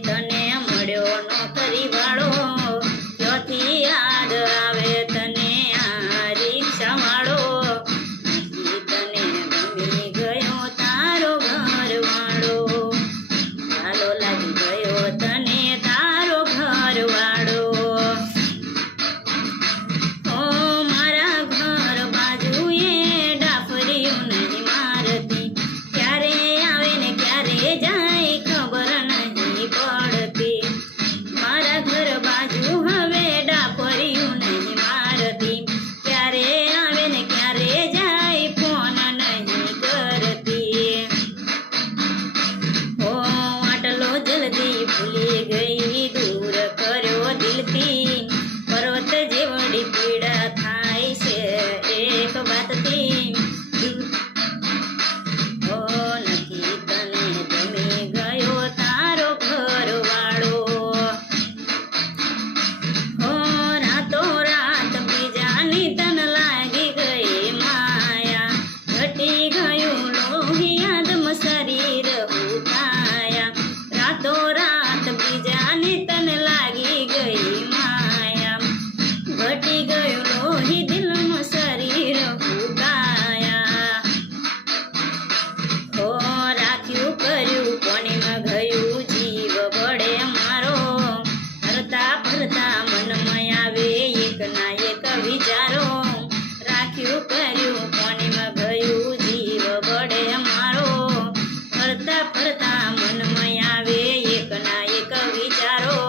તને મળ્યો નોકરી વાળો, ક્યાંથી યાદ આવે તને આ રિક્ષા વાળો, નક્કી તને ગમી ગયો તારો ઘર વાળો, ચાલો લાગી ગયો તને તારો ઘર વાળો. ઓ મારા ઘર બાજુએ ડાફરિયું નહીં મારતી, ક્યારે આવે ને ક્યારે જાય ખબર નહીં પડતી. મારા ઘર બાજુ હવે ડાફરિયું નહીં મારતી, ક્યારે આવે ને ક્યારે જાય ફોન નહીં કરતી. ઓ આટલો જલ્દી ભૂલી ગઈ, દૂર કર્યો દિલથી, પર્વત જેવડી પીડા થાય છે એક વાતથી. ઓ નથી તને ગમી ગયો તારો ઘર વાળો, ઓ રાતો રાત બીજાની તન લાગી ગઈ માયા, ઘટી ગયું લોહી યાદમાં શરીર ઉઠાયા, રાતો રાત બીજાની તન લાગી ગઈ માયા, ઘટી ગયું લોહી દિલમાં શરીર ફૂંકાયા. ઓ રાખ્યું કર્યું કોણીમાં ગયું જીવ વડે મારો, ફરતા ફરતા મનમાં આવે એક ના એક વિચારો, રાખ્યું કર્યું કોણીમાં ગયું જીવ વડે મારો, ફરતા ફરતા મનમાં આવે એક ના એક વિચારો.